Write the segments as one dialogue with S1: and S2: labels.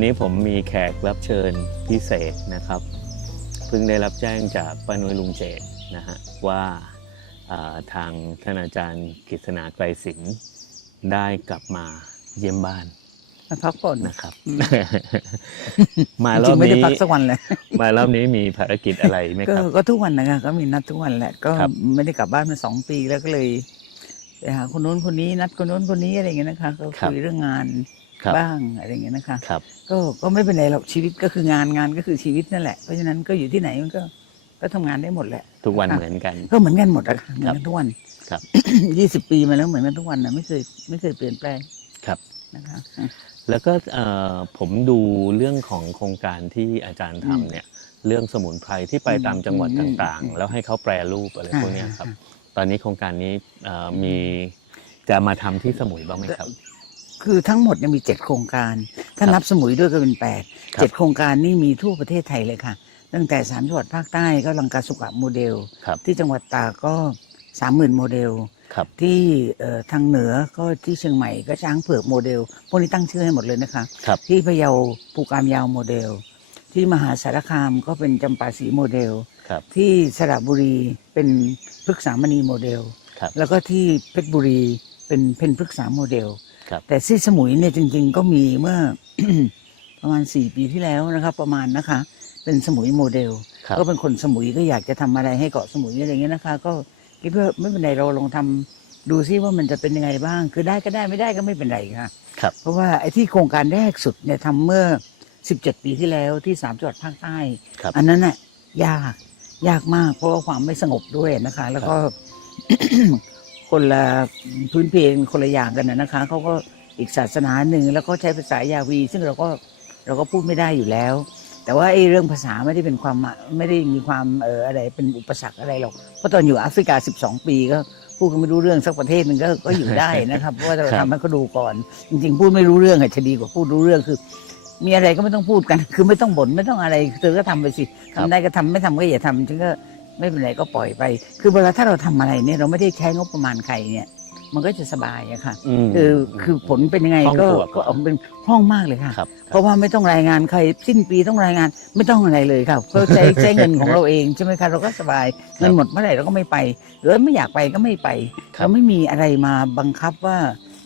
S1: วัสดีครับวันนี้ผมมีแขกรับเชิญพิเศษนะครับ เพิ่งได้รับแจ้งจากป้านุ้ยลุงเจตนะฮะว่าอ่าทางท่านอาจารย์กฤษณาไกรศิลป์ได้กลับมาเยี่ยมบ้าน
S2: มาพักผ่อน
S1: นะครับ
S2: อืม
S1: มา
S2: จ
S1: ร
S2: ริ
S1: อบ
S2: งๆไม่ได้
S1: นี้
S2: พักสักวันเลย
S1: มารอบนี้มีภารกิจอะไรไหม
S2: ก็
S1: ครับ
S2: ก็ทุกวันนะคะก็มีนัดทุกวันแหละก็
S1: ครับ
S2: ไม่ได้กลับบ้านมาสองปีแล้วก็เลยไปหาคนโน้นคนนี้นัดคนโน้นคนนี้อะไรอย่างเงี้ยนะคะ ก็คุยเรื่องงาน
S1: ครับ
S2: บ้างอะไรอย่างเงี้ยนะคะ
S1: ครับ
S2: ก็ก็ไม่เป็นไรหรอกชีวิตก็คืองานงานก็คือชีวิตนั่นแหละเพราะฉะนั้นก็อยู่ที่ไหนมันก็ก็ทำงานได้หมดแหละ
S1: ทุกวัน
S2: ค่ะ
S1: เหมือนกัน
S2: ก็เหมือนกันหมดอะค่ะเหมือนกันทุกวัน
S1: ครับ
S2: ยี่สิบปีมาแล้วเหมือนกันทุกวันนะไม่เคยไม่เคยเปลี่ยนแปลง
S1: ครับ
S2: นะคะ
S1: แล้วก็เอ่อผมดูเรื่องของโครงการที่อาจารย์ทำเนี่ย เรื่องสมุนไพรที่ไปตามจังหวัดต่างๆแล้วให้เขาแปรรูปอะไรพวกเนี้ยครับ ตอนนี้โครงการนี้เอ่อมีจะมาทำที่สมุยบ้างไหมครับ
S2: คือทั้งหมดเนี่ยมีเจ็ดโครงการ ถ้า
S1: ครับ
S2: นับสมุยด้วยก็เป็นแปด
S1: ครับ
S2: เจ็ดโครงการนี่มีทั่วประเทศไทยเลยค่ะ ตั้งแต่สามจังหวัดภาคใต้ก็ลังกาสุกะโมเดล
S1: ครับ
S2: ที่จังหวัดตากก็สามหมื่นโมเดล
S1: ครับ
S2: ที่เอ่อทางเหนือก็ที่เชียงใหม่ก็ช้างเผือกโมเดล พวกนี้ตั้งชื่อให้หมดเลยนะคะ
S1: ครับ
S2: ที่พะเยาภูกามยาวโมเดล ที่มหาสารคามก็เป็นจำปาสีโมเดล
S1: ครับ
S2: ที่สระบุรีเป็นพฤกษามณีโมเดล
S1: ครับ
S2: แล้วก็ที่เพชรบุรีเป็นเพนพฤกษาโมเดล
S1: ครับ
S2: แต่ที่สมุยเนี่ยจริง ๆ ก็มีเมื่อ ประมาณสี่ปีที่แล้วนะครับ ประมาณนะคะ เป็นสมุยโมเดล
S1: ครับ
S2: ก็เป็นคนสมุยก็อยากจะทำอะไรให้เกาะสมุยอะไรอย่างเงี้ยนะคะ ก็คิดว่าไม่เป็นไรเราลองทำดูซิว่ามันจะเป็นยังไงบ้าง คือได้ก็ได้ไม่ได้ก็ไม่เป็นไรค่ะ
S1: ครับ
S2: เพราะว่าไอ้ที่โครงการแรกสุดเนี่ยทำเมื่อ 17 ปีที่แล้วที่สามจังหวัดภาคใต้
S1: ครับ
S2: อันนั้นน่ะยากยากมากเพราะว่าความไม่สงบด้วยนะคะ แล้วก็ คนละพื้นเพนคนละอย่างกันนะนะคะเขาก็อีกศาสนาหนึ่งแล้วก็ใช้ภาษายาวี ซึ่งเราก็เราก็พูดไม่ได้อยู่แล้ว แต่ว่าไอ้เรื่องภาษาไม่ได้เป็นความไม่ได้มีความเอออะไรเป็นอุปสรรคอะไรหรอกเพราะตอนอยู่แอฟริกา 12 ปีก็พูดกันไม่รู้เรื่องสักประเทศหนึ่งก็ก็อยู่ได้นะครับเพราะว่าเรา
S1: ครับ
S2: ทำให้เขาดูก่อน จริง ๆ พูดไม่รู้เรื่องอะจะดีกว่าพูดรู้เรื่องคือ มีอะไรก็ไม่ต้องพูดกัน คือไม่ต้องบ่นไม่ต้องอะไรเธอก็ทำไปสิ
S1: ครับ
S2: ทำได้ก็ทำไม่ทำก็อย่าทำฉันก็ ไม่เป็นไรก็ปล่อยไป คือเวลาถ้าเราทำอะไรเนี่ยเราไม่ได้ใช้งบประมาณใครเนี่ย มันก็จะสบายอะค่ะ
S1: ม
S2: คือคือผลเป็นยังไง
S1: คล่อง
S2: ก็
S1: ตัว
S2: ก็ออกมาเป็นคล่องมากเลยค่ะ
S1: ครับ
S2: เพราะว่าไม่ต้องรายงานใครสิ้นปีต้องรายงานไม่ต้องอะไรเลยครับก็ใช้ใช้เงินของเราเองใช่ไหมคะเราก็สบายเงินหมดเมื่อไหร่เราก็ไม่ไปหรือไม่อยากไปก็ไม่ไป
S1: ครับ
S2: เราไม่มีอะไรมาบังคับว่า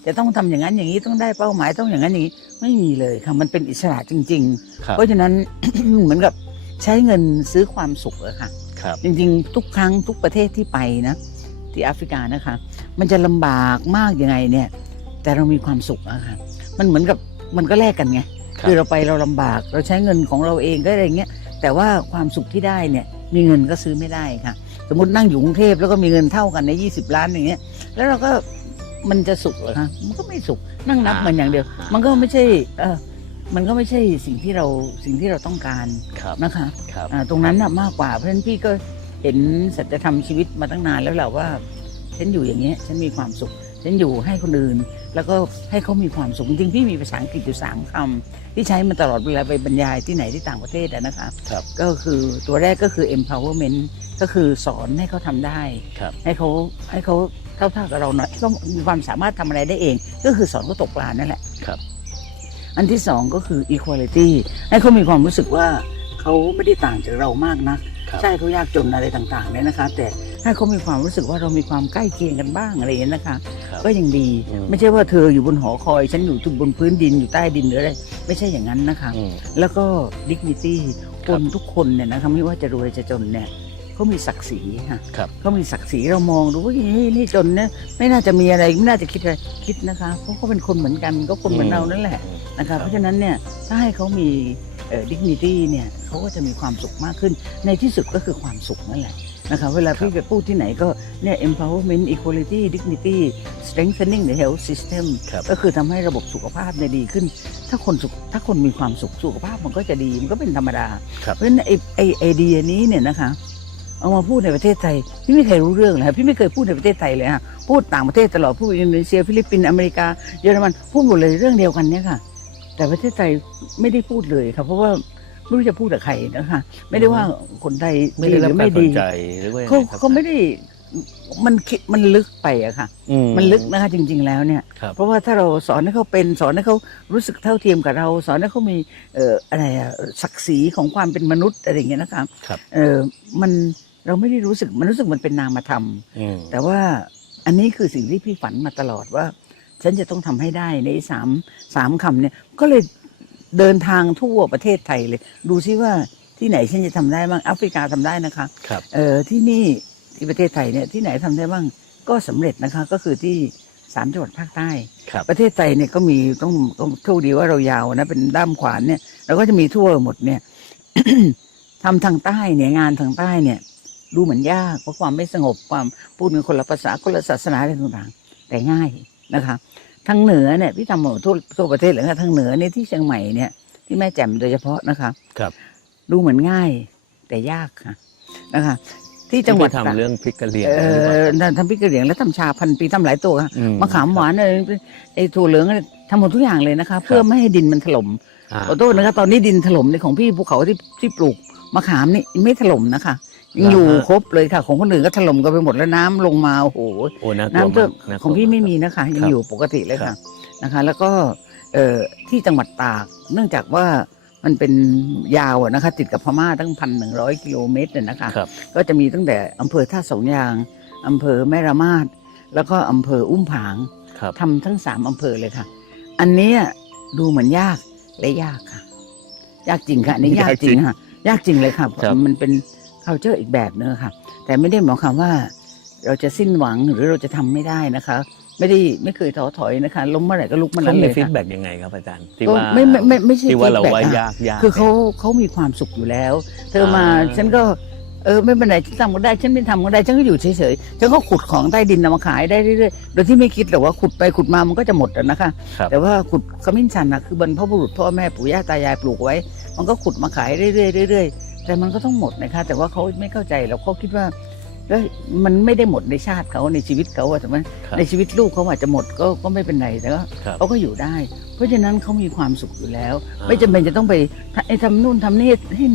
S2: จะต้องทำอย่างนั้นอย่างนี้ต้องได้เป้าหมายต้องอย่างนั้นอย่างนี้ไม่มีเลยค่ะมันเป็นอิสระจริงๆ
S1: ครับ
S2: เพราะฉะนั้นเหมือนกับใช้เงินซื้อความสุขอะค่ะ
S1: ครับ
S2: จริงๆ ทุกครั้งทุกประเทศที่ไปนะที่แอฟริกานะคะ มันจะลำบากมากยังไงเนี่ย แต่เรามีความสุขอะค่ะมันเหมือนกับมันก็แลกกันไง
S1: ครับ
S2: คือเราไปเราลำบาก เราใช้เงินของเราเองก็อะไรเงี้ยแต่ว่าความสุขที่ได้เนี่ยมีเงินก็ซื้อไม่ได้ค่ะ สมมตินั่งอยู่กรุงเทพแล้วก็มีเงินเท่ากันใน 20 ล้านอย่างเงี้ยแล้วเราก็มันจะสุขเหรอคะมันก็ไม่สุขนั่งนับมันอย่างเดียว มันก็ไม่ใช่เออ มันก็ไม่ใช่สิ่งที่เราสิ่งที่เราต้องการ
S1: ครับ
S2: นะคะ
S1: ครับ
S2: อ่าตรงนั้นน่ะมากกว่าเพราะฉะนั้นพี่ก็เห็นสัจธรรมชีวิตมาตั้งนานแล้วแหละว่า ฉันอยู่อย่างเงี้ยฉันมีความสุข ฉันอยู่ให้คนอื่น แล้วก็ให้เขามีความสุขจริงๆพี่มีภาษาอังกฤษอยู่สามคำที่ใช้มาตลอดเวลาไปบรรยายที่ไหนที่ต่างประเทศอะนะคะ
S1: ครับ
S2: ก็คือตัวแรกก็คือ empowerment ก็คือสอนให้เขาทำได้
S1: ครับ
S2: ให้เขาให้เขาเท่าๆกับเราหน่อยเขามีความสามารถทำอะไรได้เอง ก็คือสอนเขาตกปลานั่นแหละ
S1: ครับ
S2: อันที่สองก็คือ equality ให้เขามีความรู้สึกว่าเขาไม่ได้ต่างจากเรามากนัก
S1: ครับ
S2: ใช่เขายากจนอะไรต่างๆเนี่ยนะคะ แต่ให้เขามีความรู้สึกว่าเรามีความใกล้เคียงกันบ้างอะไรอย่างนี้ยนะคะ
S1: ครับ
S2: ก็ยังดี
S1: อืม
S2: ไม่ใช่ว่าเธออยู่บนหอคอย ฉันอยู่บนพื้นดินอยู่ใต้ดินหรืออะไรไม่ใช่อย่างนั้นนะคะ
S1: อืม
S2: แล้วก็ dignity
S1: ค
S2: ครับนทุกคนเนี่ยนะคะไม่ว่าจะรวยจะจนเนี่ย เขามีศักดิ์ศรีค่ะ
S1: ครับ
S2: เขามีศักดิ์ศรีเรามองดูว่านี่นี่จนเนี่ยไม่น่าจะมีอะไรไม่น่าจะคิดอะไรคิดนะคะเพราะเขาเป็นคนเหมือนกันก็คนเหมือนเรานั่นแหละนะคะเพราะฉะนั้นเนี่ยถ้าให้เขามีเอ่อ dignity เนี่ยเขาก็จะมีความสุขมากขึ้น ในที่สุดก็คือความสุขนั่นแหละนะคะเวลาพี่ไปพูดที่ไหนก็เนี่ย empowerment equality dignity strengthening the health system
S1: ครับ
S2: ก็คือทำให้ระบบสุขภาพเนี่ยดีขึ้น ถ้าคนสุขถ้าคนมีความสุขสุขภาพมันก็จะดี มันก็เป็นธรรมดา
S1: ครับ
S2: เพราะฉะนั้นไอ้ไอ้ไอเดียนี้เนี่ยนะคะ เอามาพูดในประเทศไทย พี่ไม่เคยรู้เรื่องเลยค่ะพี่ไม่เคยพูดในประเทศไทยเลยค่ะพูดต่างประเทศตลอดพูดอินโดนีเซียฟิลิปปินส์อเมริกาเยอรมันพูดหมดเลยเรื่องเดียวกันเนี่ยค่ะ แต่ประเทศไทยไม่ได้พูดเลยค่ะเพราะว่าไม่รู้จะพูดกับใครนะคะไม่ได้ว่าคนไทย
S1: ไม่
S2: ดี
S1: ได้
S2: ห
S1: รับ
S2: รือ
S1: การ
S2: ไม่
S1: ส
S2: ดี
S1: นใจหรือว่ายังไง
S2: เขา
S1: ครับ
S2: เขาไม่ได้มันคิดมันลึกไปอะค่ะ
S1: อื
S2: มันลึกนะคะจริง ๆ แล้วเนี่ย
S1: ครับ
S2: เพราะว่าถ้าเราสอนให้เขาเป็นสอนให้เขารู้สึกเท่าเทียมกับเรา สอนให้เขามีเอ่ออะไรอะศักดิ์ศรีของความเป็นมนุษย์อะไรอย่างเงี้ยนะคะ
S1: ครับ
S2: เออมัน เราไม่ได้รู้สึกมันรู้สึกมันเป็นนามธรรม
S1: อืม
S2: แต่ว่าอันนี้คือสิ่งที่พี่ฝันมาตลอดว่า ฉันจะต้องทำให้ได้ในสามสามคำเนี่ย ก็เลยเดินทางทั่วประเทศไทยเลย ดูซิว่าที่ไหนฉันจะทำได้บ้างแอฟริกาทำได้นะคะ
S1: ครับ
S2: เออที่นี่ที่ประเทศไทยเนี่ยที่ไหนทำได้บ้างก็สำเร็จนะคะ ก็คือที่สามจังหวัดภาคใต้
S1: ครับ
S2: ประเทศไทยเนี่ยก็มีต้องต้องโชคดีว่าเรายาวนะเป็นด้ามขวานเนี่ยเราก็จะมีทั่วหมดเนี่ยทำทางใต้เนี่ยงานทางใต้เนี่ย ดูเหมือนยากเพราะความไม่สงบความพูดกันคนละภาษาคนละศาสนาอะไรต่างๆแต่ง่ายนะคะทางเหนือเนี่ยพี่ทำหมดทั่วทั่วประเทศเลยค่ะทางเหนือเนี่ยที่เชียงใหม่เนี่ยที่แม่แจ่มโดยเฉพาะนะคะ
S1: ครับ
S2: ดูเหมือนง่ายแต่ยากค่ะนะคะ ที่จังหวัด
S1: ที่ไปทำเรื่องพริกกะเหรี่ยง
S2: เอ
S1: หรือเปล่า
S2: อนั่นทำพริกกระเหรี่ยงแล้วทำชาพันปีทำหลายตัวค่ะ
S1: อื
S2: มะขามหวานอะไรไอ้ถั่วเหลืองอะไรทำหมดทุกอย่างเลยนะคะ เพื่อไม่ให้ดินมันถล่ม
S1: อ่า
S2: ขอโทษนะคะตอนนี้ดินถล่มในของพี่ภูเขาที่ที่ปลูกมะขามนี่ไม่ถล่มนะคะ ยังอยู่ครบเลยค่ะ ของคนอื่นก็ถล่มกันไปหมดแล้วน้ำลงมาโอ้โห
S1: โอ้น่ากลัว
S2: น้ำท่วม
S1: มากน่ากลัว
S2: ของพี่ไม่า
S1: ก
S2: มีนะคะ ยั
S1: ค
S2: ง
S1: รับ
S2: อยู่ปกติเลย
S1: ครั
S2: ค่ะ
S1: บ
S2: นะคะ แล้วก็เอ่อที่จังหวัดตาก เนื่องจากว่ามันเป็นยาวอะนะคะ ติดกับพม่าตั้งพันหนึ่งร้อยกิโลเมตรเนี่ยนะคะ
S1: ครับ
S2: ก็จะมีตั้งแต่อำเภอท่าสองยาง อำเภอแม่ระมาดแล้วก็อำเภออุ้มผาง
S1: ครับ
S2: ทำทั้งสามอำเภอเลยค่ะ อันเนี้ยดูเหมือนยากและยากค่ะ ยากจริงค่ะอันนี่ยากจริงค่ะ ยากจริงเลยค่ะ
S1: ครับ
S2: มันเป็น culture อีกแบบนึงค่ะ แต่ไม่ได้หมายความว่าเราจะสิ้นหวังหรือเราจะทำไม่ได้นะคะ ไม่ได้ไม่เคยท้อถอยนะคะ ล้มเมื่อไหร่ก็ลุกเมื่อ
S1: เขา
S2: นั้นเล
S1: มี
S2: ย
S1: ฟีด
S2: ค่ะ
S1: แบ็กยังไงครับอาจารย์ที่
S2: ก็
S1: ว่า
S2: ไม่ไม่ไม่ไม่ใช่
S1: ที่ว่าเรา
S2: feedback
S1: ว่า
S2: อะ
S1: ยากยาก
S2: คือเขาเขามีความสุขอยู่แล้ว เธอมา
S1: อ่า
S2: ฉันก็เออไม่เป็นไรฉันทำก็ได้ฉันไม่ทำก็ได้ฉันก็อยู่เฉยๆฉันก็ขุดของใต้ดินนำมาขายได้เรื่อยๆโดยที่ไม่คิดหรอกว่าขุดไปขุดมามันก็จะหมดอะนะคะ
S1: ครับ
S2: แต่ว่าขุดขมิ้นชันนะคือบรรพบุรุษพ่อแม่ปู่ย่าตายายปลูกไว้ มันก็ขุดมาขายเรื่อยๆเรื่อยๆ แต่มันก็ต้องหมดนะคะ แต่ว่าเขาไม่เข้าใจแล้วเขาคิดว่าเอ้ยมันไม่ได้หมดในชาติเขาในชีวิตเขาอะแต่ว่า
S1: ครับ
S2: ในชีวิตลูกเขาอาจจะหมดก็ก็ไม่เป็นไรแต่ว่า
S1: ครับ
S2: เขาก็อยู่ได้ เพราะฉะนั้นเขามีความสุขอยู่แล้ว
S1: อ่า
S2: ไม่จำเป็นจะต้องไปไอ้ทำนู่นทำนี่ให้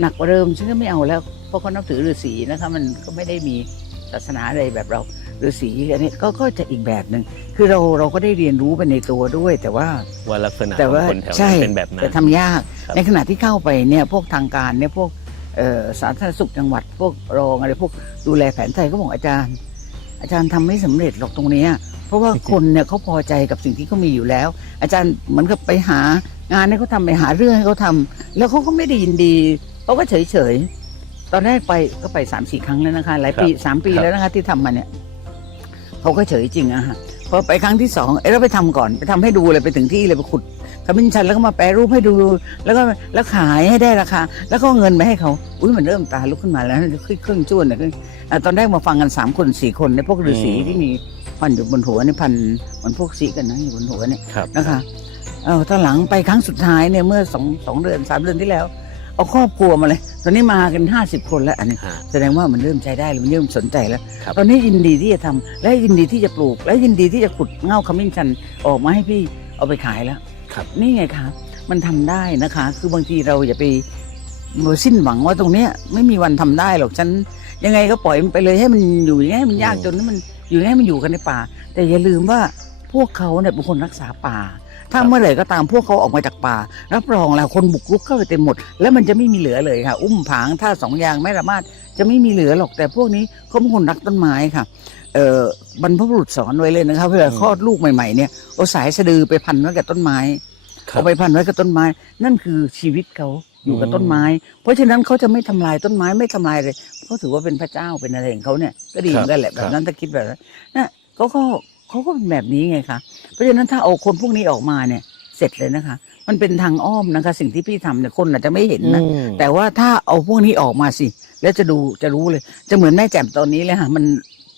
S2: หนักกว่าเดิมฉันก็ไม่เอาแล้วเพราะเขานับถือฤาษีนะคะมันก็ไม่ได้มีศาสนาอะไรแบบเรา ฤาษีอันนี้ก็ก็จะอีกแบบหนึ่งคือเราเราก็ได้เรียนรู้ไปในตัวด้วย แต่ว่า
S1: ว่าลักษณะ
S2: แต่
S1: ของ
S2: ว่า
S1: คนแถว
S2: ใช่
S1: นั้นเป็นแบบนั้น
S2: แต่ทำยาก
S1: ครับ
S2: ในขณะที่เข้าไปเนี่ยพวกทางการเนี่ยพวกเอ่อสาธารณสุขจังหวัด พวกรองอะไรพวกดูแลแผนไทยก็บอกอาจารย์ อาจารย์ทำไม่สำเร็จหรอกตรงเนี้ยเพราะว่าคนเนี่ยเขาพอใจกับสิ่งที่เขามีอยู่แล้ว อาจารย์เหมือนกับไปหางานให้เขาทำไปหาเรื่องให้เขาทำแล้วเขาก็ไม่ได้ยินดีเขาก็เฉยเฉยๆตอนแรกไปก็ไปสามสี่ครั้งแล้วนะคะ หลายปีสามปีแล้วนะคะที่ทำมาเนี่ย เขาก็เฉยจริงอะฮะพอไปครั้งที่สองเอ้ยเราไปทำก่อนไปทำให้ดูเลยไปถึงที่เลยไปขุดขมิ้นชันแล้วก็มาแปรรูปให้ดูแล้วก็แล้วขายให้ได้ราคาแล้วก็เอาเงินไปให้เขาอุ้ยมันเริ่มตาลุกขึ้นมาแล้วเครื่องจ้วนเนี่ยอะตอนแรกมาฟังกันสามคนสี่คนในยพวกฤาษี
S1: อืม
S2: ที่มีพันอยู่บนหัวเนี่ยพันเหมือนพวกสีกันนะอยู่บนหัวเนี่ย
S1: ครับ
S2: นะคะเออตอนหลังไปครั้งสุดท้ายเนี่ยเมื่อสองสองเดือนสามเดือนที่แล้ว เอาครอบครัวมาเลย ตอนนี้มากันห้าสิบคนแล้วอันนี้
S1: ฮะ
S2: แสดงว่ามันเริ่มใช้ได้แล้วมันเริ่มสนใจแล้ว
S1: ครับ
S2: ตอนนี้ยินดีที่จะทำและยินดีที่จะปลูก และยินดีที่จะขุดเง่าขมิ้นชันออกมาให้พี่เอาไปขายแล้ว
S1: ครับ
S2: นี่ไงคะ มันทำได้นะคะ คือบางทีเราอย่าไปมัวสิ้นหวังว่าตรงเนี้ยไม่มีวันทำได้หรอกฉันยังไงก็ปล่อยมันไปเลยให้มันอยู่อย่างนี้ให้มันยาก
S1: อืม
S2: จนให้มันอยู่ให้มันอยู่กันในป่า แต่อย่าลืมว่าพวกเขาเนี่ยเป็นคนรักษาป่า ถ้าเมื่อไหร่ก็ตามพวกเขาออกมาจากป่า รับรองแล้วคนบุกรุกเข้าไปเต็มหมด แล้วมันจะไม่มีเหลือเลยค่ะ อุ้มผางท่าสองยางไม่ละมาดจะไม่มีเหลือหรอกแต่พวกนี้เขาเป็นคนรักต้นไม้ค่ะเอ่อบรรพบุรุษสอนไว้เลยนะคะเวลา
S1: อืม
S2: คลอดลูกใหม่ๆเนี่ยเอาสายสะดือไปพันไว้กับต้นไม้
S1: ครั
S2: เอา
S1: บ
S2: ไปพันไว้กับต้นไม้ นั่นคือชีวิตเขาอยู่กับ
S1: อืม
S2: ต้นไม้ เพราะฉะนั้นเขาจะไม่ทำลายต้นไม้ไม่ทำลายเลยเขาถือว่าเป็นพระเจ้าเป็นอะไรของเขาเนี่ยก็ดีเหมือนกันแหละแบบนั้นถ้าคิดแบบนั้นนะเขาก็ เขาก็เป็นแบบนี้ไงคะเพราะฉะนั้นถ้าเอาคนพวกนี้ออกมาเนี่ย เสร็จเลยนะคะ มันเป็นทางอ้อมนะคะ สิ่งที่พี่ทำเนี่ยคนอาจจะไม่เห็นนะ
S1: อืม
S2: แต่ว่าถ้าเอาพวกนี้ออกมาสิ แล้วจะดูจะรู้เลย จะเหมือนแม่แจ่มตอนนี้เลยค่ะ มัน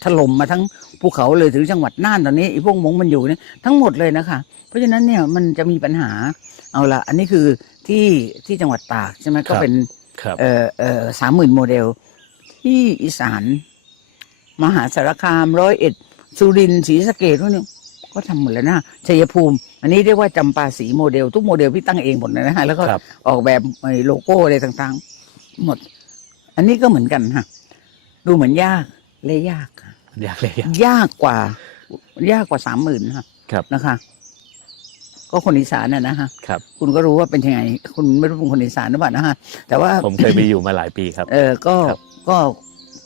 S2: ถล่มมาทั้งภูเขาเลยถึงจังหวัดน่านตอนนี้ไอ้พวกมงมันอยู่เนี่ยทั้งหมดเลยนะคะ เพราะฉะนั้นเนี่ยมันจะมีปัญหาเอาละอันนี้คือที่ที่จังหวัดตากใช่ไหมก็เป็น
S1: ครับ
S2: เอ่อเอ่อสามหมื่นโมเดล ที่อีสาน มหาสารคามร้อยเอ็ด สุรินทร์ศรีสะเกดพวกนี้ก็ทำหมดแล้วนะชัยภูมิ อันนี้เรียกว่าจำปาสีโมเดล ทุกโมเดลพี่ตั้งเองหมดเลยนะฮะแล้วก็
S1: ครับ
S2: ออกแบบไอ้โลโก้อะไรต่างๆ หมด อันนี้ก็เหมือนกันฮะดูเหมือนยากเลยยากค่ะ
S1: อยากเลยอยาก
S2: ยากกว่า ยากกว่าสามหมื่นค่ะ
S1: ครับ
S2: นะคะ ก็คนอีสานน่ะนะฮะ
S1: ครับ
S2: คุณก็รู้ว่าเป็นยังไง คุณไม่รู้เป็นคนอีสานหรือเปล่านะฮะแต่ว่า
S1: ผมเคยไปอยู่มาหลายปีครับ
S2: เออก็
S1: ครับ
S2: ก็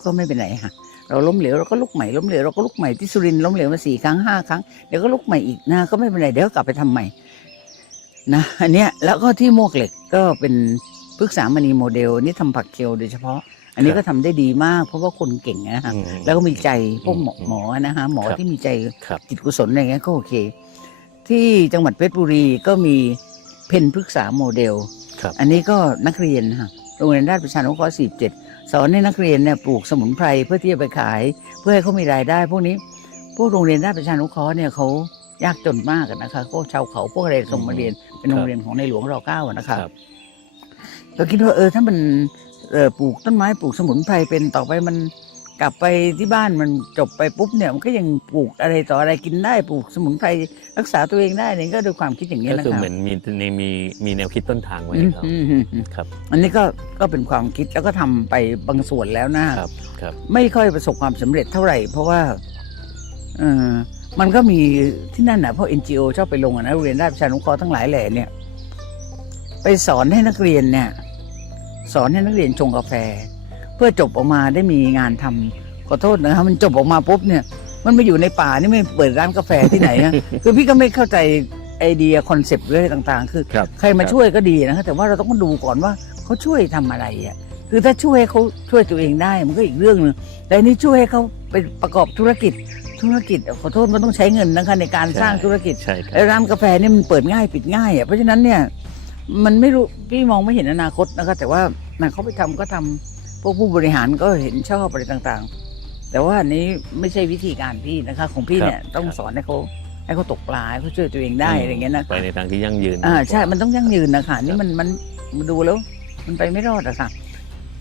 S2: ก็ไม่เป็นไรค่ะ เราล้มเหลวเราก็ลุกใหม่ล้มเหลวเราก็ลุกใหม่ที่สุรินทร์ล้มเหลวมาสี่ครั้งห้าครั้งเดี๋ยวก็ลุกใหม่อีกนะก็ไม่เป็นไรเดี๋ยวก็กลับไปทำใหม่นะอันเนี้ยแล้วก็ที่มวกเหล็กก็เป็นพฤกษามณีโมเดลนี่ทำผักเคียวโดยเฉพาะ อันนี้
S1: ครับ
S2: ก็ทำได้ดีมาก เพราะว่าคนเก่งนะฮะ
S1: อืม
S2: แล้วก็มีใจพวกหมอ
S1: อืม
S2: หมอนะฮะหมอ
S1: ครับ
S2: ที่มีใจ
S1: ครับ
S2: จิตกุศลอะไรเงี้ยก็โอเค ที่จังหวัดเพชรบุรีก็มีเพนพฤกษาโมเดล
S1: ครับ
S2: อันนี้ก็นักเรียนค่ะโรงเรียนราชประชานุเคราะห์47 สอนให้นักเรียนเนี่ยปลูกสมุนไพรเพื่อที่จะไปขาย เพื่อให้เขามีรายได้ พวกนี้พวกโรงเรียนราชประชานุเคราะห์เนี่ยเขายากจนมากอะนะคะพวกชาวเขาพวกอะไรส่งมาเรียนเป็นโรงเรียนของในหลวงรอเก้าอะนะคะ
S1: ครับ
S2: เราคิดว่าเออถ้ามันเออปลูกต้นไม้ปลูกสมุนไพรเป็นต่อไปมัน กลับไปที่บ้านมันจบไปปุ๊บเนี่ยมันก็ยังปลูกอะไรต่ออะไรกินได้ปลูกสมุนไพรรักษาตัวเองได้เนี่ยก็ด้วยความคิดอย่างนี้ย
S1: ก็
S2: นะ
S1: คือ
S2: คะ
S1: เหมือนมีในมีมีแนวคิดต้นทางไว้
S2: อื
S1: ให้
S2: ม
S1: เขา
S2: อืมอืมอืม
S1: ครับ
S2: อันนี้ก็ก็เป็นความคิดแล้วก็ทำไปบางส่วนแล้วนะ
S1: ครับครับ
S2: ไม่ค่อยประสบความสำเร็จเท่าไหร่ เพราะว่าเออมันก็มีที่นั่นนะพวก NGO ชอบไปลงอะนะโรงเรียนราชประชานุเคราะห์ทั้งหลายแหล่เนี่ย ไปสอนให้นักเรียนเนี่ย สอนให้นักเรียนชงกาแฟ เพื่อจบออกมาได้มีงานทำขอโทษนะครับมันจบออกมาปุ๊บเนี่ย มันไปอยู่ในป่านี่ไม่เปิดร้านกาแฟที่ไหนอะคือพี่ก็ไม่เข้าใจไอเดียคอนเซปต์เรื่องต่างๆ คือ
S1: ครับ
S2: ใครมาช่วยก็ดีนะคะแต่ว่าเราต้องดูก่อนว่าเขาช่วยทำอะไรอะคือถ้าช่วยให้เขาช่วยตัวเองได้มันก็อีกเรื่องหนึงแต่อันนี่ช่วยให้เขาไปประกอบธุรกิจธุรกิจขอโทษมันต้องใช้เงินนะคะในการ
S1: ใช่
S2: สร้างธุรกิจ
S1: ใช่ครั
S2: ไอ้
S1: บ
S2: ร้านกาแฟนี่มันเปิดง่ายปิดง่ายอะเพราะฉะนั้นเนี่ยมันไม่รู้พี่มองไม่เห็นอนาคตนะคะแต่ว่าน่ะเขาไปทำก็ทำ พวกผู้บริหารก็เห็นชอบอะไรต่างๆ แต่ว่าอันนี้ไม่ใช่วิธีการพี่นะคะ ของพี่เนี่ยต้องสอนให้เขาให้เขาตกปลาให้เขาช่วยตัวเองได้อะไรอย่างเงี้ยนะคะ
S1: ไปในทางที่ยั่งยืน
S2: อ่าใช่ มันต้องยั่งยืนนะคะนี่มันมันมันดูแล้ว มันไปไม่รอดอะค่ะ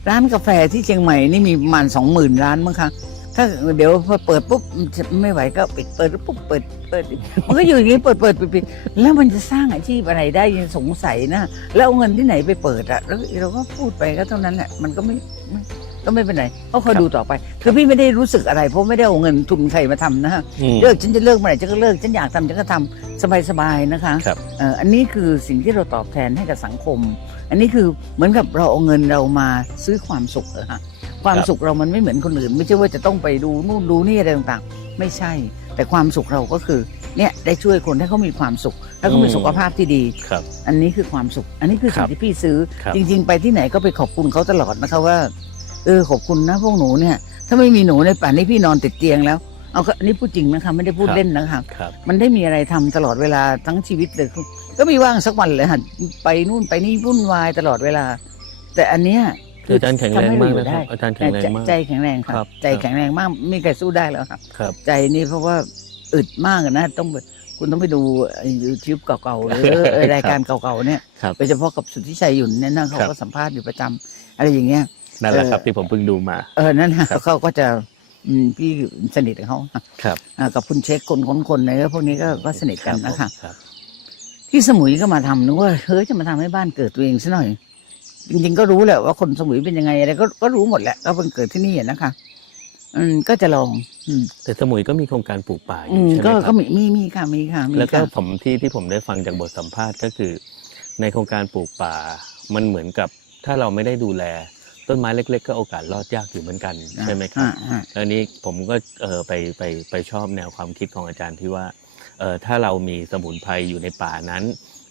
S2: ร้านกาแฟที่เชียงใหม่นี่มีประมาณสองหมื่นร้านมั้งคะ ถ้าเดี๋ยวพอเปิดปุ๊บมันจะไม่ไหวก็ปิดเปิดปุ๊บเปิดเปิดมันก็อยู่อย่างนี้เปิดเปิดปิดปิดแล้วมันจะสร้างอาชีพอะไรได้ยังสงสัยนะแล้วเอาเงินที่ไหนไปเปิดอะแล้วเราก็พูดไปก็เท่านั้นแหละมันก็ไม่ไม่ก็ไม่เป็นไรก็คอยดูต่อไปคือพี่ไม่ได้รู้สึกอะไรเพราะไม่ได้เอาเงินทุนใครมาทำนะฮะ
S1: อืม
S2: เลิกฉันจะเลิกเมื่อไหร่ฉันก็เลิกฉันอยากทำฉันก็ทำสบายๆนะคะ
S1: ครับ
S2: เอ่ออันนี้คือสิ่งที่เราตอบแทนให้กับสังคม อันนี้คือเหมือนกับเราเอาเงินเรามาซื้อความสุขอะฮะ ความ
S1: ครับ
S2: สุขเรามันไม่เหมือนคนอื่น ไม่ใช่ว่าจะต้องไปดูนู่นดูนี่อะไรต่างๆ ไม่ใช่ แต่ความสุขเราก็คือเนี่ยได้ช่วยคนให้เขามีความสุข แล้วเขามีสุขภาพที่ดี
S1: ครับ
S2: อันนี้คือความสุข อันนี้คือสิ่
S1: ครั
S2: ง
S1: บ
S2: ที่พี่ซื้อ
S1: ครับ
S2: จริง ๆ ไปที่ไหนก็ไปขอบคุณเขาตลอดนะคะว่าเออขอบคุณนะพวกหนูเนี่ย ถ้าไม่มีหนูในป่านนี้พี่นอนติดเตียงแล้วเอาก็อันนี้พูดจริงนะคะไม่ได้พูด
S1: ครับ
S2: เล่นนะคะ
S1: ครับ
S2: มันได้มีอะไรทำตลอดเวลาทั้งชีวิตเลยก็มีว่างสักวันเลยค่ะไปนู่นไปนี่วุ่นวายตลอดเวลา แต่อันเนี้ย
S1: คืออาจารย์แข็งแรงมาก
S2: ทำให้เนะ
S1: ครับอาจารย์แข็งแรงมาก
S2: ใจแข็งแรงค
S1: ครั
S2: รับบใจแข็งแรงมากไม่มีใครสู้ได้แล้วครับ
S1: ครับ
S2: ใจนี่เพราะว่าอึดมากอะนะต้องไปคุณต้องไปดูยูทูบเก่าๆหรือเออรายการเก่าๆเนี่ย
S1: ครับ
S2: โดยเฉพาะกับสุทธิชัยหยุ่นเนี่ยนะเขา
S1: ครับ
S2: ก็สัมภาษณ์อยู่ประจำอะไรอย่างเงี้ย
S1: นั่นแหละครับ
S2: เออ
S1: ที่ผมเพิ่งดูมา
S2: เออนั่นนะครับเขาก็จะอืมพี่สนิทกับเขา
S1: ครับ
S2: อ่ากับคุณเช็คคนคนคนอะไรพวกนี้ก็ก็สนิทกันนะคะ
S1: ครับ
S2: ที่สมุยก็มาทำนึกว่าเฮ้ยจะมาทำให้บ้านเกิดตัวเองซะหน่อย จริงๆก็รู้แหละว่าคนสมุยเป็นยังไงอะไรก็ก็รู้หมดแหละก็เพิ่งเกิดที่นี่อะนะคะ อืมก็จะลอง อืม
S1: แต่สมุยก็มีโครงการปลูกป่าอ
S2: อื
S1: ยู่
S2: ม
S1: ใช่ไหม
S2: ก็
S1: ค
S2: ก็
S1: รับ
S2: มีมีมีค่ะมีค่ะมี
S1: แล้วก็
S2: ค่ะ
S1: ผมที่ที่ผมได้ฟังจากบทสัมภาษณ์ก็คือ ในโครงการปลูกป่า มันเหมือนกับถ้าเราไม่ได้ดูแล ต้นไม้เล็ก ๆ ก็โอกาสรอดยากอยู่เหมือนกันใช่ไหมครับ
S2: อ่าอ่า
S1: แล้วนี้ผมก็เออไปไปไปชอบแนวความคิดของอาจารย์ที่ว่าเออถ้าเรามีสมุนไพรอยู่ในป่านั้น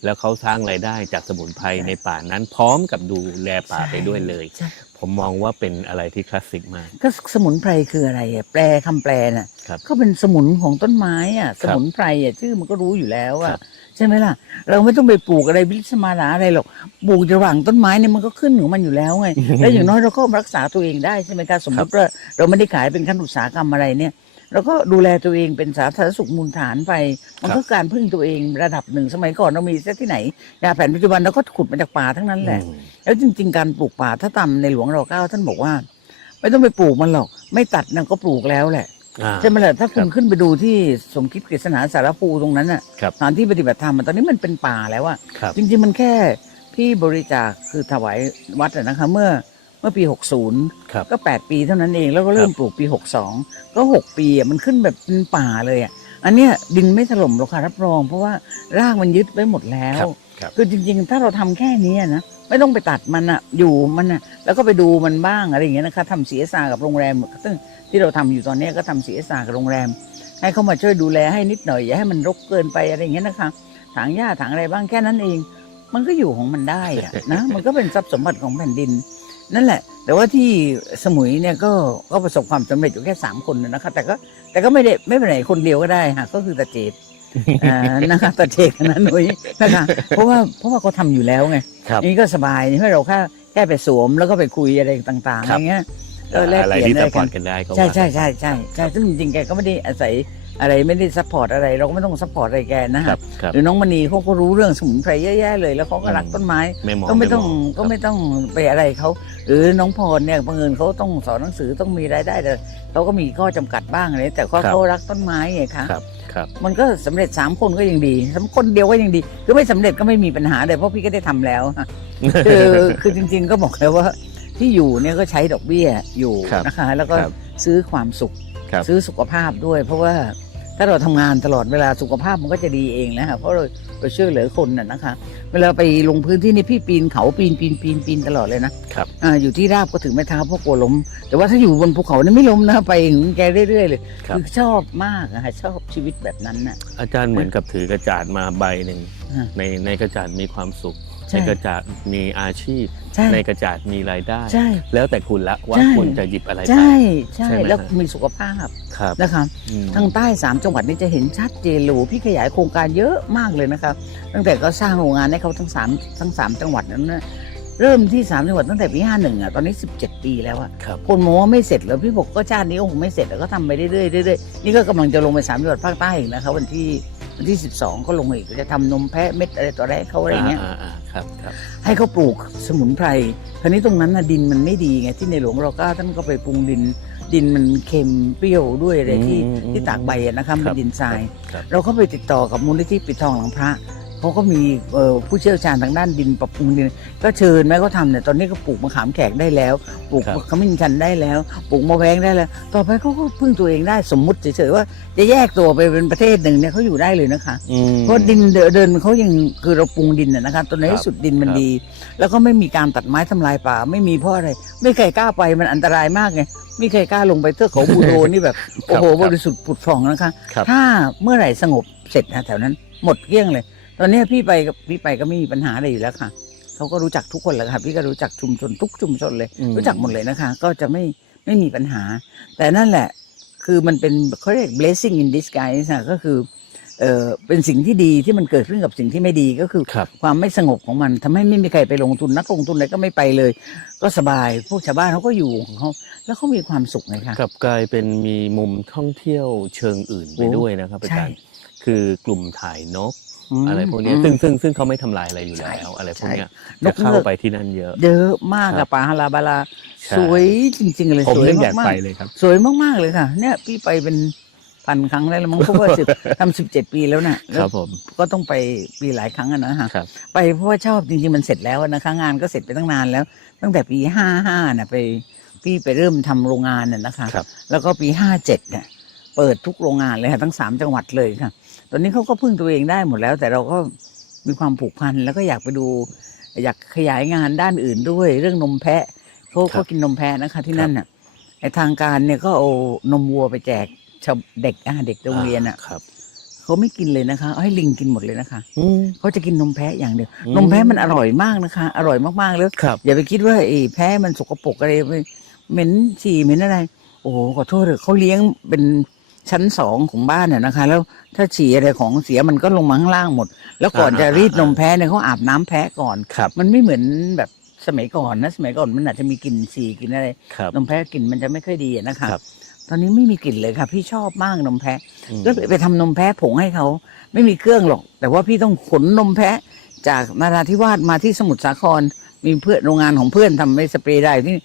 S1: แล้วเขาสร้างรายได้จากสมุนไพรในป่านั้นพร้อมกับดูแลป่าไปด้วยเลย
S2: ใช่
S1: ผมมองว่าเป็นอะไรที่คลาสสิกมาก
S2: ก็สมุนไพรคืออะไรอะแปลคำแปลน่ะ
S1: ครับ
S2: ก็เป็นสมุนของต้นไม้อะ
S1: ค
S2: ส
S1: รับ
S2: มุนไพรอะชื่อมันก็รู้อยู่แล้ว
S1: ครั
S2: อะ
S1: บ
S2: ใช่ไหมล่ะ เราไม่ต้องไปปลูกอะไรวิสมาลาอะไรหรอกปลูกระหว่างต้นไม้เนี่ยมันก็ขึ้นของมันอยู่แล้วไง แล้วอย่างน้อยเราก็รักษาตัวเองได้ใช่ไหมคะสมมติว่าเราไม่ได้ขายเป็นขั้นอุตสาหกรรมอะไรเนี่ย เราก็ดูแลตัวเองเป็นสาธารณสุขมูลฐานไป มันก็การพึ่งตัวเองระดับหนึ่งสมัยก่อนเรามีซะที่ไหนยาแผนปัจจุบันเราก็ขุดมาจากป่าทั้งนั้นแหละ
S1: อืม
S2: แล้วจริง ๆ การปลูกป่าถ้าตามในหลวงรอเก้าท่านบอกว่า ไม่ต้องไปปลูกมันหรอก ไม่ตัดนะก็ปลูกแล้วแหละ
S1: อ่า
S2: ใช่ไหมล่ะถ้าคุณ
S1: ครับ
S2: ขึ้นไปดูที่สมคิดกฤษณาสารภูตรงนั้นน่ะ
S1: ครับ
S2: สถานที่ปฏิบัติธรรมอะตอนนี้มันเป็นป่าแล้วอะ
S1: ครับ
S2: จริง ๆ มันแค่พี่บริจาคคือถวายวัดอะนะคะเมื่อ เมื่อปี60
S1: ครับ
S2: ก็ 8 ปีเท่านั้นเองแล้วก็เริ่มปลูกปี 62 ก็ 6 ปีอะมันขึ้นแบบเป็นป่าเลยอะอันเนี้ยดินไม่ถล่มหรอกค่ะรับรอง เพราะว่ารากมันยึดไว้หมดแล้ว
S1: ครับครับ
S2: คือจริง ๆ ถ้าเราทำแค่นี้อะนะไม่ต้องไปตัดมันอะอยู่มันอะแล้วก็ไปดูมันบ้างอะไรอย่างเงี้ยนะคะทำสีสากับโรงแรมซึ่งที่เราทำอยู่ตอนเนี้ยก็ทำสีสากับโรงแรม ให้เขามาช่วยดูแลให้นิดหน่อยอย่าให้มันรกเกินไปอะไรอย่างเงี้ยนะคะถางหญ้าถางอะไรบ้างแค่นั้นเอง มันก็อยู่ของมันได้อะนะ มันก็เป็นทรัพย์สมบัติของแผ่นดิน นั่นแหละ แต่ว่าที่สมุยเนี่ยก็ก็ประสบความสำเร็จอยู่แค่สามคนนะนะคะแต่ก็แต่ก็ไม่ได้ไม่เป็นไหนคนเดียวก็ได้ค่ะก็คือตาเจดอ่านะคะตาเจดกับนันนุ้ยนะคะเพราะว่าเพราะว่าเขาทำอยู่แล้วไง
S1: ครับ
S2: นี่ก็สบายให้เราแค่แค่ไปสวมแล้วก็ไปคุยอะไรต่างๆ
S1: ค
S2: อ
S1: รับ
S2: ย่างเงี้ยเออแลก
S1: อะไร
S2: เปลี่ยน
S1: ที่
S2: อะไร
S1: สปอ
S2: กั
S1: ร์
S2: น
S1: ตกันได้ก็
S2: ใช่
S1: ว่า
S2: ใช่ใช่ใช่ใช่ซึ่งจริงๆแกก็ไม่ได้อาศัย อะไรไม่ได้ซัพพอร์ตอะไร เราก็ไม่ต้องซัพพอร์ตอะไรแกนะ
S1: ครั
S2: ฮะ
S1: บครับ
S2: หรือน้องมณีเขาก็รู้เรื่องสมุนไพรเยอะแยะเลย แล้วเขาก็รัก
S1: อืม
S2: ต้นไม้
S1: ไม่มอง
S2: ก็ไม่ต้อง
S1: ม
S2: ก็ไม่ต้องไปอะไรเขาหรือน้องพรเนี่ยบังเอิญเขาต้องสอนหนังสือต้องมีรายได้แต่เขาก็มีข้อจำกัดบ้างเลยแต่ว่าเขารักต้นไม้ไงคะ
S1: ครับครับ
S2: มันก็สำเร็จสามคนก็ยังดีสามคนเดียวก็ยังดี คือไม่สำเร็จก็ไม่มีปัญหาเลยเพราะพี่ก็ได้ทำแล้วค่ะ คือคือจริงๆก็บอกแล้วว่าที่อยู่เนี่ยก็ใช้ดอกเบี้ยอยู่
S1: ครับ
S2: นะคะ แล้วก็
S1: ครับ
S2: ซื้อความสุข
S1: ครับ
S2: ซื้อสุขภาพด้วย เพราะว่า ถ้าเราทำงานตลอดเวลาสุขภาพมันก็จะดีเองแล้วค่ะเพราะเราเราช่วยเหลือคนน่ะนะคะ เวลาไปลงพื้นที่นี่พี่ปีนเขาปีนปีนปีนปีนตลอดเลยนะครับอ่าอยู่ที่ราบก็ถึงไม้เท้าเพราะกลัวล้ม แต่ว่าถ้าอยู่บนภูเขานี่ไม่ล้มนะไปถึงแกเรื่อยๆเลย
S1: ครับ
S2: อชอบมากอะค่ะชอบชีวิตแบบนั้นน่ะ
S1: อาจารย์เหมือนกับถือกระจาดมาใบหนึ่ง
S2: อ่า
S1: ในในกระจาดมีความสุข
S2: ใช่
S1: ในกระจาดมีอาชีพ
S2: ใช่
S1: ในกระจาดมีรายได้
S2: ใช่
S1: แล้วแต่คุณละว่า
S2: ใช่
S1: คุณจะหยิบอะไรไป
S2: ใช่ใช่
S1: ใช่ไหม
S2: แล้ว
S1: ฮะ
S2: มีสุขภาพ
S1: ครับ
S2: นะคะ
S1: อืม
S2: ทางใต้สามจังหวัดนี้จะเห็นชัดเจนเลยโอ้โหพี่ขยายโครงการเยอะมากเลยนะครับตั้งแต่ก็สร้างโรงงานให้เขาทั้งสามทั้งสามจังหวัดนั้นนะเริ่มที่สามจังหวัดตั้งแต่ปีห้าหนึ่งอะตอนนี้สิบเจ็ดปีแล้วอะ
S1: ครับ
S2: คนมองว่าไม่เสร็จแล้วพี่บอกก็ชาตินี้ก็คงไม่เสร็จแล้วก็ทำไปเรื่อยๆเรื่อยๆนี่ก็กำลังจะลงไปสามจังหวัดภาคใต้อีกนะครับวันที่ วันที่สิบสองก็ลงอีกจะทำนมแพะเม็ดอะไรต่ออะไรให้เขาอะไรเงี้ยาา
S1: ครับครับ
S2: ให้เขาปลูกสมุนไพรคราวนี้ตรงนั้นนะดินมันไม่ดีไงที่ในหลวงรอเก้าท่านก็ไปปรุงดิน ดินมันเค็มเปรี้ยวด้วยอะไรที่
S1: อืมอืม
S2: ที่ตากใบอะนะคะมัน
S1: ครั
S2: เป็
S1: บ
S2: นดินทราย
S1: ครับ
S2: เราก็ไปติดต่อกับมูลนิธิปิดทองหลังพระ เขาก็มีเอ่อผู้เชี่ยวชาญทางด้านดินปรับปรุงดิน ก็เชิญแม่ก็ทำเนี่ยตอนนี้ก็ปลูกมะขามแขกได้แล้วปลูก
S1: ครับ
S2: ขมิ้นชันได้แล้วปลูกมะแวงได้แล้ว ต่อไปเขาก็พึ่งตัวเองได้สมมุติเฉยๆว่าจะแยกตัวไปเป็นประเทศหนึ่งเนี่ยเขาอยู่ได้เลยนะคะ
S1: อืม
S2: เพราะดินเดินเดินเขายังคือเราปรุงดินน่ะนะคะตอนใน
S1: ครับ
S2: ที่สุดดินมัน
S1: ครับ
S2: ดี แล้วก็ไม่มีการตัดไม้ทำลายป่าไม่มีเพราะอะไร ไม่ใครกล้าไปมันอันตรายมากไงไม่ใครกล้าลงไปเทือกเขาบูโดนี่แบบโอ้โห
S1: ครับ
S2: บริสุทธิ์ผุดผ่องนะคะ
S1: ครับ
S2: ถ้าเมื่อไหร่สงบเสร็จนะแถวนั้นหมดเกลี้ยงเลย ตอนนี้พี่ไปกับพี่ไปก็ไม่มีปัญหาอะไรอยู่แล้วค่ะเขาก็รู้จักทุกคนแหละค่ะ พี่ก็รู้จักชุมชนทุกชุมชนเลย
S1: อืม
S2: รู้จักหมดเลยนะคะ ก็จะไม่ไม่มีปัญหา แต่นั่นแหละคือมันเป็นเขาเรียก blessing in disguise อะก็คือเออเป็นสิ่งที่ดีที่มันเกิดขึ้นกับสิ่งที่ไม่ดีก็คือ
S1: ครับ
S2: ความไม่สงบของมันทำให้ไม่มีใครไปลงทุนนักลงทุนอะไรก็ไม่ไปเลย ก็สบายพวกชาวบ้านเขาก็อยู่ของเขาแล้วเขามีความสุขไงคะ
S1: กลับกลายเป็นมีมุมท่องเที่ยวเชิงอื่นไป
S2: โอ้
S1: ด้วยนะครับอาจารย์
S2: ใช่
S1: คือกลุ่มถ่ายนก
S2: ม
S1: อะไรพวกเนี้ย
S2: อืม
S1: ซึ่งซึ่งซึ่งเขาไม่ทำลายอะไรอยู่
S2: ใช่
S1: แล้ว อะไรพวกเนี้ย
S2: น
S1: จะ
S2: ก
S1: เข้า
S2: เงือก
S1: ไปที่นั่นเยอะ
S2: เยอะมาก
S1: ครั
S2: อะ
S1: บ
S2: ป่าฮาราบาลา
S1: ใช่
S2: สวยจริง ๆ เลย
S1: ผม
S2: สวย
S1: ยังอยาก
S2: มาก
S1: ไปเลยครับ
S2: ๆสวยมากๆเลยค่ะ เนี่ยพี่ไปเป็นพันครั้งแล้วละมั้งเพราะว่าสิบทำสิบเจ็ดปีแล้วน่ะ
S1: ค
S2: แล้ว
S1: รับผม
S2: ก็ต้องไปปีหลายครั้งอะนะฮะ
S1: ครับ
S2: ไปเพราะว่าชอบจริงๆมันเสร็จแล้วนะคะงานก็เสร็จไปตั้งนานแล้ว ตั้งแต่ปีห้าห้าน่ะไปพี่ไปเริ่มทำโรงงานน่ะนะคะ
S1: ครับ
S2: แล้วก็ปีห้าเจ็ดเนี่ยเปิดทุกโรงงานเลยค่ะทั้งสามจังหวัดเลยค่ะ ตอนนี้เขาก็พึ่งตัวเองได้หมดแล้ว แต่เราก็มีความผูกพันแล้วก็อยากไปดู อยากขยายงานด้านอื่นด้วย เรื่องนมแพะเขา
S1: ครับ
S2: เขากินนมแพะนะคะ ที่นั่นน่ะไอทางการเนี่ยก็เอานมวัวไปแจกชาวเด็กอะเด็กโรงเรียนอะ
S1: ครับ
S2: เขาไม่กินเลยนะคะเอาให้ลิงกินหมดเลยนะคะ
S1: อืม
S2: เขาจะกินนมแพะอย่างเดียว
S1: อืม
S2: นมแพะมันอร่อยมากนะคะ อร่อยมากๆแล้ว
S1: ครับ
S2: อย่าไปคิดว่าไอ้แพะมันสกปรกอะไรไปเหม็นฉี่เหม็นอะไร โอ้โหขอโทษเถอะเขาเลี้ยงเป็น ชั้นสองของบ้านน่ะนะคะ แล้วถ้าฉี่อะไรของเสียมันก็ลงมาข้างล่างหมด แล้วก่อนจะรีดนมแพะเนี่ยเขาอาบน้ำแพะก่อน
S1: ครับ
S2: มันไม่เหมือนแบบสมัยก่อนนะสมัยก่อนมันอาจจะมีกลิ่นฉี่กลิ่นอะไร
S1: ครับ
S2: นมแพะกลิ่นมันจะไม่ค่อยดีอะนะคะ
S1: ครับ
S2: ตอนนี้ไม่มีกลิ่นเลยค่ะ พี่ชอบมากนมแพะ
S1: อืม
S2: ก็เลยไปทำนมแพะผงให้เขาไม่มีเครื่องหรอก แต่ว่าพี่ต้องขนนมแพะจากนาราธิวาสมาที่สมุทรสาครมีเพื่อนโรงงานของเพื่อนทำให้สเปรย์ได้ที่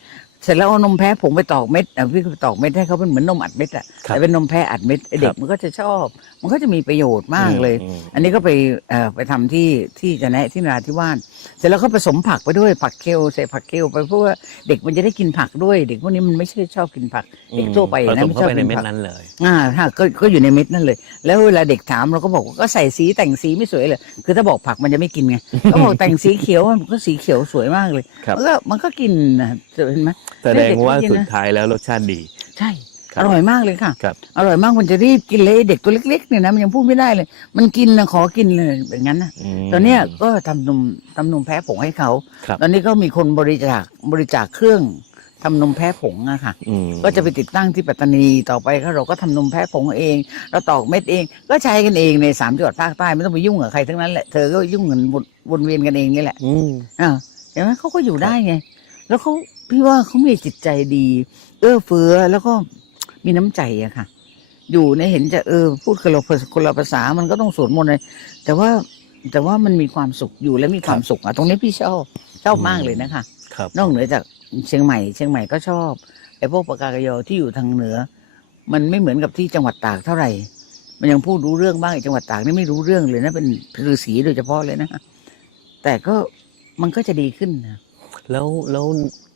S2: เสร็จแล้วเอานมแพะผงไปตอกเม็ดอะพี่ก็ไปตอกเม็ดให้เขาเป็นเหมือนนมอัดเม็ดอะ
S1: ครับ
S2: แต่เป็นนมแพะอัดเม็ดไอ้เด็
S1: ครั
S2: ก
S1: บ
S2: มันก็จะชอบ มันก็จะมีประโยชน์มากเลย
S1: อืม
S2: อันนี้ก็ไปเอ่อไปทำที่ที่จะแนะที่นราธิวาส เสร็จแล้วก็ผสมผักไปด้วยผักเคลใส่ผักเคลไปเพราะว่าเด็กมันจะได้กินผักด้วย เด็กพวกนี้มันไม่ใช่ชอบกินผักเด็กทั่วไป
S1: ผ
S2: นะ
S1: สม
S2: ไม่ช
S1: เข้า
S2: อบ
S1: ไปใน
S2: กิน
S1: เม็ด
S2: ผัก
S1: นั้นเลย
S2: อ่าถ้าก็ก็อยู่ในเม็ดนั่นเลย แล้วเวลาเด็กถามเราก็บอกว่าก็ใส่สีแต่งสีไม่สวยเลย คือถ้าบอกผักมันจะไม่กินไงก็บอกแต่งสีเขียวมันก็สีเขียวสวยมากเลย
S1: ครับ
S2: มันก็มันก็กินนะเห็นไหม
S1: แสดงว่า
S2: เด็กๆไม่กินนะ
S1: สุดท้ายแล้วรสชาติดี
S2: ใช่
S1: ครับ
S2: อร่อยมากเลยค่ะ
S1: ครับ
S2: อร่อยมากมันจะรีบกินเลยเด็กตัวเล็กๆเนี่ยนะมันยังพูดไม่ได้เลย มันกินนะขอกินเลยอย่างนั้นนะ
S1: ม
S2: ตอนเนี้ยก็ทำนมทำนมแพ้ผงให้เขา
S1: ครับ
S2: ตอนนี้ก็มีคนบริจาคบริจาคเครื่องทำนมแพ้ผงอะค่ะ
S1: อืม
S2: ก็จะไปติดตั้งที่ปัตตานีต่อไปก็เราก็ทำนมแพ้ผงเอง เราตอกเม็ดเอง ก็ใช้กันเองในสามจังหวัดภาคใต้ไม่ต้องไปยุ่งกับใครทั้งนั้นแหละเธอก็ยุ่งเงินวนวนเวียนกันเองนี่แหละ
S1: อืม
S2: อ่าเห็นไหมเขาก็อยู่ได้ไง แล้วเขาพี่ว่าเขามีจิตใจดี เอื้อเฟื้อแล้วก็ มีน้ำใจอะค่ะ อยู่ในยเห็นจะเออพูดคนละภาษาคนละภาษามันก็ต้องสวดมนต์เลยแต่ว่าแต่ว่ามันมีความสุขอยู่และมีความสุขอะตรงนี้พี่ชอบชอบมากเลยนะคะ
S1: ครับ
S2: นอกเหนือจากเชียงใหม่ เชียงใหม่ก็ชอบไอ้พวกปากกากยอที่อยู่ทางเหนือ มันไม่เหมือนกับที่จังหวัดตากเท่าไหร่ มันยังพูดรู้เรื่องบ้างไอ้จังหวัดตากนี่ไม่รู้เรื่องเลยนะเป็นฤาษีโดยเฉพาะเลยนะแต่ก็มันก็จะดีขึ้นนะ
S1: แล้วแล้ว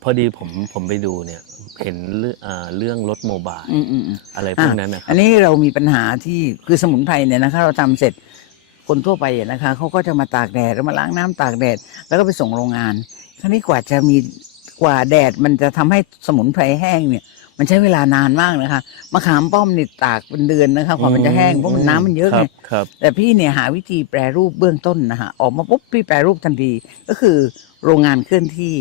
S1: พอดีผมผมไปดูเนี่ย เห็นเรื่องอ่าเรื่องรถโมบาย
S2: อืมอืมอืม
S1: อะไรพวกนั้นนะครั
S2: อั
S1: บ
S2: นนี้เรามีปัญหาที่คือสมุนไพรเนี่ยนะคะ เราทำเสร็จคนทั่วไปอะนะคะเขาก็จะมาตากแดดแล้วมาล้างน้ำตากแดด แล้วก็ไปส่งโรงงาน คราวนี้กว่าจะมีกว่าแดดมันจะทำให้สมุนไพรแห้งเนี่ย มันใช้เวลานานมากนะคะมะขามป้อมนี่ตากเป็นเดือนนะคะกว่ามันจะแห้งเพราะมันน้ำมันเยอะ
S1: ครั
S2: ไง
S1: บครับ
S2: แต่พี่เนี่ยหาวิธีแปรรูปเบื้องต้นนะคะออกมาปุ๊บพี่แปรรูปทันทีก็คือ โรงงานเคลื่อนที่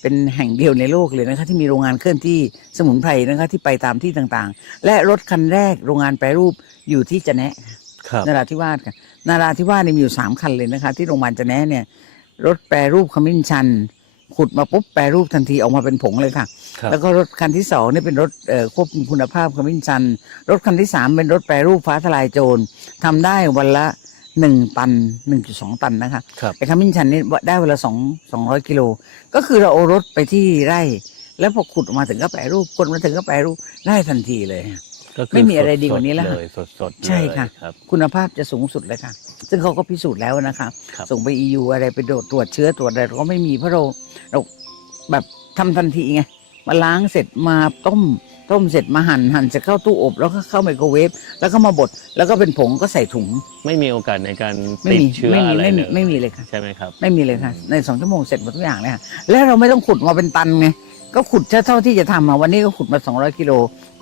S2: เป็นแห่งเดียวในโลกเลยนะคะที่มีโรงงานเคลื่อนที่สมุนไพรนะคะที่ไปตามที่ต่างๆ และรถคันแรกโรงงานแปรรูปอยู่ที่จะแนะครับนราธิวาสค่ะนาราธิวาสเนี่ยมีอยู่สามคันเลยนะคะ ที่โรงพยาบาลจะแนะเนี่ย รถแปรรูปขมิ้นชัน ขุดมาปุ๊บแปรรูปทันทีออกมาเป็นผงเลยค่ะ
S1: ครับ
S2: แล้วก็รถคันที่สองนี่เป็นรถเอ่อควบคุมคุณภาพขมิ้นชัน รถคันที่สามเป็นรถแปรรูปฟ้าทลายโจรทำได้วันละ หนึ่งตันหนึ่งจุดสองตันนะคะ
S1: ครับ
S2: ไอ้ขมิ้นชันนี่ได้วันละสองสองร้อยกิโล ก็คือเราเอารถไปที่ไร่ แล้วพอขุดออกมาถึงก็แปรรูปคนมาถึงก็แปรรูปได้ทันทีเลย
S1: ก็คื
S2: ไม่มีอะไรดีกว่านี้แล้ว
S1: สดๆเลยสดๆ
S2: ใช่ค่ะ
S1: เลยรับ
S2: คุณภาพจะสูงสุดเลยค่ะ ซึ่งเขาก็พิสูจน์แล้วนะคะ
S1: ครับ
S2: ส่งไป EU อะไรไปตรวจเชื้อตรวจอะไรเราก็ไม่มีเพราะเราเราแบบทำทันทีไง มาล้างเสร็จมาต้ม ต้มเสร็จมาหั่นหั่นเสร็จเข้าตู้อบ แล้วก็เข้าไมโครเวฟแล้วก็มาบดแล้วก็เป็นผงก็ใส่ถุง
S1: ไม่มีโอกาสในการ
S2: ไม่
S1: ติด
S2: มี
S1: เชื้อ
S2: ไม่มี
S1: อะไร
S2: ไม่
S1: เล
S2: มี
S1: ย
S2: ไม่มีเลยค่ะ
S1: ใช่ไหมครับ
S2: ไม่มีเลยค่ะ ในสองชั่วโมงเสร็จหมดทุกอย่างเลยค่ะ และเราไม่ต้องขุดมาเป็นตันไง ก็ขุดเท่าที่จะทำอะวันนี้ก็ขุดมาสองร้อยกิโล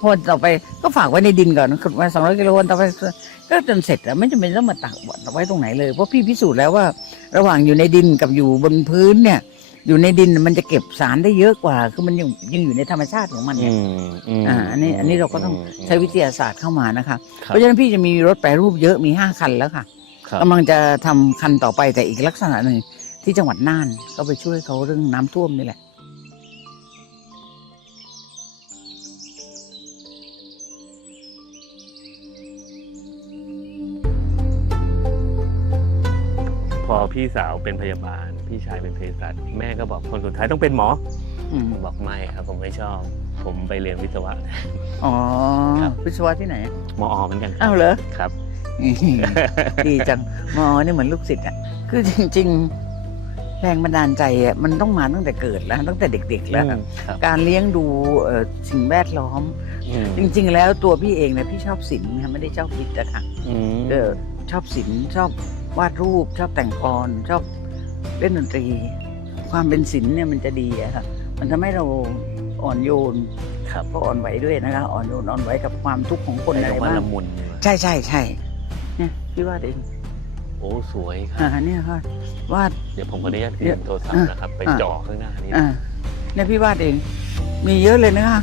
S2: พอต่อไปก็ฝากไว้ในดินก่อน ขุดมาสองร้อยกิโลวันต่อไปก็จนเสร็จแล้วไม่จำเป็นต้องมาตักไว้ตรงไหนเลย เพราะพี่พิสูจน์แล้วว่า ระหว่างอยู่ในดินกับอยู่บนพื้นเนี่ย อยู่ในดินมันจะเก็บสารได้เยอะกว่า คือมันยังยังอยู่ในธรรมชาติของมัน
S1: อื
S2: เนี่ย
S1: มม
S2: อ่าอันนี้อันนี้เราก็ต้อง
S1: ม
S2: ใช้วิทยาศาสตร์เข้ามานะคะ
S1: ครับ
S2: เพราะฉะนั้นพี่จะมีรถแปรรูปเยอะมีห้าคันแล้วค่ะ
S1: ครับ
S2: กำลังจะทำคันต่อไปแต่อีกลักษณะหนึ่งที่จังหวัดน่านก็ไปช่วยเขาเรื่องน้ำท่วมนี่แหละ
S1: พอพี่สาวเป็นพยาบาล พี่ชายเป็นเภสัชแม่ก็บอกคนสุดท้ายต้องเป็นหมอ
S2: อืม
S1: ผมบอกไม่ครับผมไม่ชอบ ผมไปเรียนวิศวะ
S2: อ๋อ
S1: ครับ
S2: วิศวะที่ไหน
S1: มอเหมือนกันครั
S2: อ้าวเหรอ
S1: ครับ
S2: ดีจังมอนี่เหมือนลูกศิษย์อะ คือจริง ๆ แรงบันดาลใจอะมันต้องมาตั้งแต่เกิดแล้ว ตั้งแต่เด็ก ๆ แล้ว
S1: อืมครับ
S2: การเลี้ยงดูเอ่อสิ่งแวดล้อม
S1: อืม
S2: จริง ๆ แล้วตัวพี่เองนะพี่ชอบศิลป์ค่ะไม่ได้ชอบวิทย์อะค่ะ
S1: อืม
S2: เออชอบศิลป์ชอบวาดรูป ชอบแต่งกลชอบ เล่นดนตรี ความเป็นศิลป์เนี่ยมันจะดีอะค่ะมันทำให้เราอ่อนโยน
S1: ครับ
S2: ก็อ่อนไหวด้วยนะคะอ่อนโยนอ่อนไหวกับความทุกข์ของคนอะไร
S1: ใช้คำว่า
S2: บ้าง
S1: ละมุน
S2: ใช่ใช่ใช่เนี่ยพี่วาดเอง
S1: โอ้สวยค
S2: อ่า
S1: รับ
S2: เนี่ยค่ะวาด
S1: เดี๋ยวผมขออนุญาต
S2: เดี๋
S1: เรี
S2: ย
S1: ยวนโทรศัพท์นะครับไป
S2: อ่า
S1: จ่อข้างหน้านี่
S2: อ่าเนี่ยพี่วาดเอง มีเยอะเลยนะคะ